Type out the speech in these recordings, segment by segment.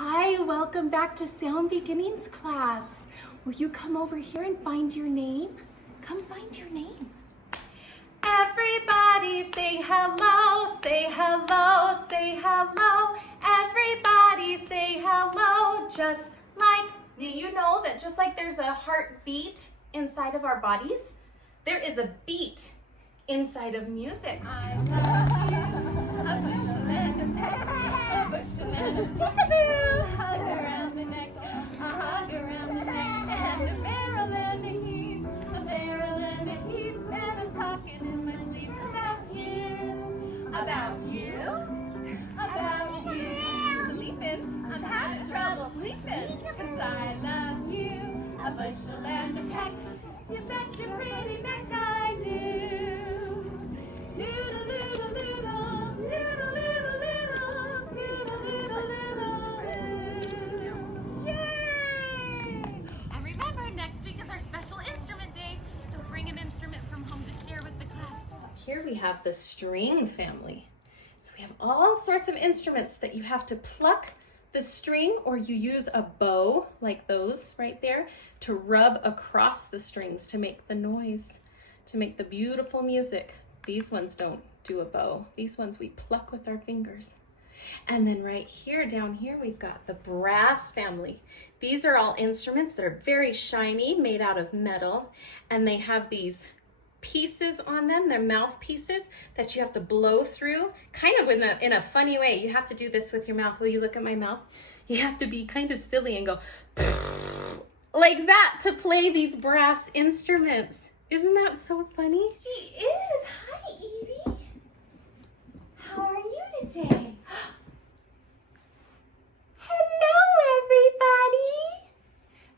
Hi, welcome back to Sound Beginnings class. Will you come over here and find your name? Come find your name. Everybody say hello, say hello, say hello. Everybody say hello, just like, do you know that just like there's a heartbeat inside of our bodies, there is a beat inside of music. I love you, a bushel and a peck, a bushel and a peekaboo, hug around the neck, a hug around the neck, and a barrel and a heave, a barrel and a heave, and I'm talking in my sleep about you, about you, about you, sleeping, I'm having trouble sleeping, 'cause I love you, a bushel and a peck, you bet your pretty neck I do. And remember, next week is our special instrument day, so bring an instrument from home to share with the class. Here we have the string family. So we have all sorts of instruments that you have to pluck the string, or you use a bow like those right there to rub across the strings to make the noise, to make the beautiful music. These ones don't do a bow. These ones we pluck with our fingers. And then right here, down here, we've got the brass family. These are all instruments that are very shiny, made out of metal, and they have these pieces on them. They're mouthpieces that you have to blow through, kind of in a funny way. You have to do this with your mouth. Will you look at my mouth? You have to be kind of silly and go like that to play these brass instruments. Isn't that so funny? She is. Hi, Edie. How are you today?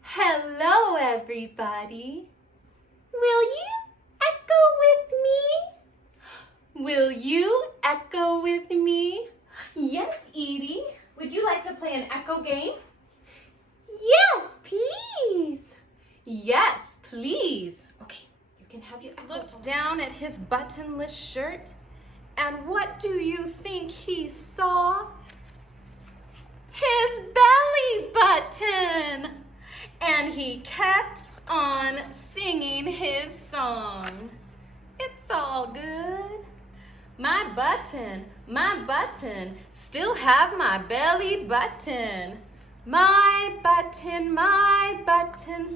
Hello, everybody. Will you echo with me? Will you echo with me? Yes, Edie. Would you like to play an echo game? Yes, please. Yes, please. Okay, you can have your echo. Looked down at his buttonless shirt, and what do you think he saw? His belly button. And he kept on singing his song. It's all good. My button, still have my belly button. My button,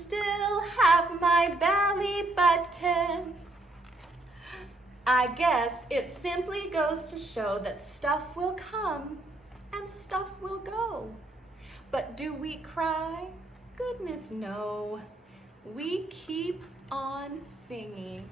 still have my belly button. I guess it simply goes to show that stuff will come and stuff will go. But do we cry? Goodness, no. We keep on singing.